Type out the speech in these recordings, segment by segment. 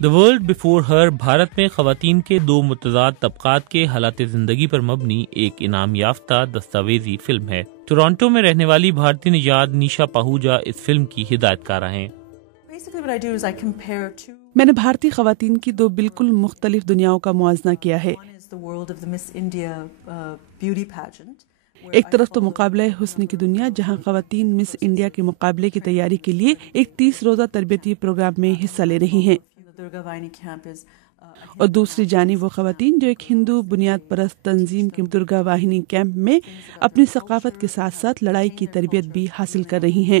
The world before her Bharat میں خواتین کے دو متضاد طبقات کے حالات زندگی پر مبنی ایک انعام یافتہ دستاویزی فلم ہے۔ ٹورانٹو میں رہنے والی بھارتی نژاد نیشا پاہوجا اس فلم کی ہدایت کارہ ہیں۔ میں نے بھارتی خواتین کی دو بالکل مختلف دنیاؤں کا موازنہ کیا ہے۔ ایک طرف تو مقابلہ حسن کی دنیا جہاں خواتین مس انڈیا کے مقابلے کی تیاری کے لیے ایک 30 روزہ تربیتی پروگرام میں حصہ لے رہی ہیں، اور دوسری جانب وہ خواتین جو ایک ہندو بنیاد پرست تنظیم کے درگا واہنی کیمپ میں اپنی ثقافت کے ساتھ ساتھ لڑائی کی تربیت بھی حاصل کر رہی ہیں۔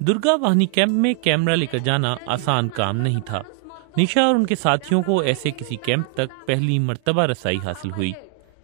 درگا واہنی کیمپ میں کیمرہ لے کر جانا آسان کام نہیں تھا۔ نیشا اور ان کے ساتھیوں کو ایسے کسی کیمپ تک پہلی مرتبہ رسائی حاصل ہوئی۔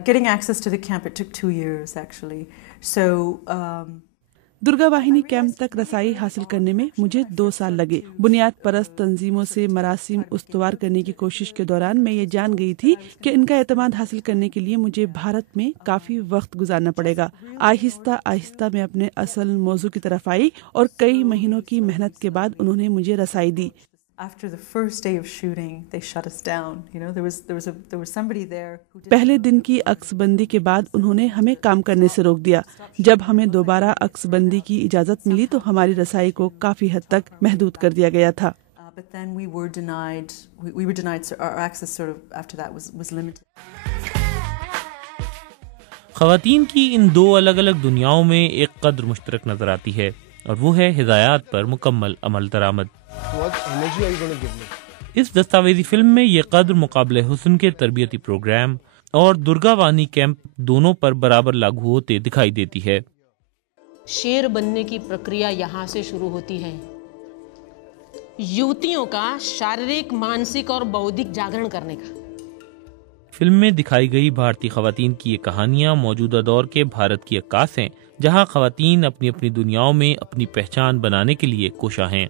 Getting access to the camp, it took 2 years actually. So Durga Vahini camp تک رسائی حاصل کرنے میں مجھے 2 سال لگے۔ بنیاد پرست تنظیموں سے مراسم استوار کرنے کی کوشش کے دوران میں یہ جان گئی تھی کہ ان کا اعتماد حاصل کرنے کے لیے مجھے بھارت میں کافی وقت گزارنا پڑے گا۔ آہستہ آہستہ میں اپنے اصل موضوع کی طرف آئی اور کئی مہینوں کی محنت کے بعد انہوں نے مجھے رسائی دی۔ after the first day of shooting, they shut us down. You know, there was somebody there who did. پہلے دن کی عکس بندی کے بعد انہوں نے ہمیں کام کرنے سے روک دیا۔ جب ہمیں دوبارہ عکس بندی کی اجازت ملی تو ہماری رسائی کو کافی حد تک محدود کر دیا گیا تھا۔ But then we were denied. We were denied. So our access sort of after that was limited. خواتین کی ان دو الگ الگ دنیاؤں میں ایک قدر مشترک نظر آتی ہے اور وہ ہے ہدایات پر مکمل عمل درآمد۔ اس دستاویزی فلم میں یہ قدر مقابلہ حسن کے تربیتی پروگرام اور درگا وانی کیمپ دونوں پر برابر لاگو ہوتے دکھائی دیتی ہے۔ شیر بننے کی پرکریا یہاں سے شروع ہوتی ہے، یوتیوں کا شاریرک، مانسک اور بودھک جاگرن کرنے کا۔ فلم میں دکھائی گئی بھارتی خواتین کی یہ کہانیاں موجودہ دور کے بھارت کی عکاس ہیں، جہاں خواتین اپنی اپنی دنیاؤں میں اپنی پہچان بنانے کے لیے کوشاں ہیں۔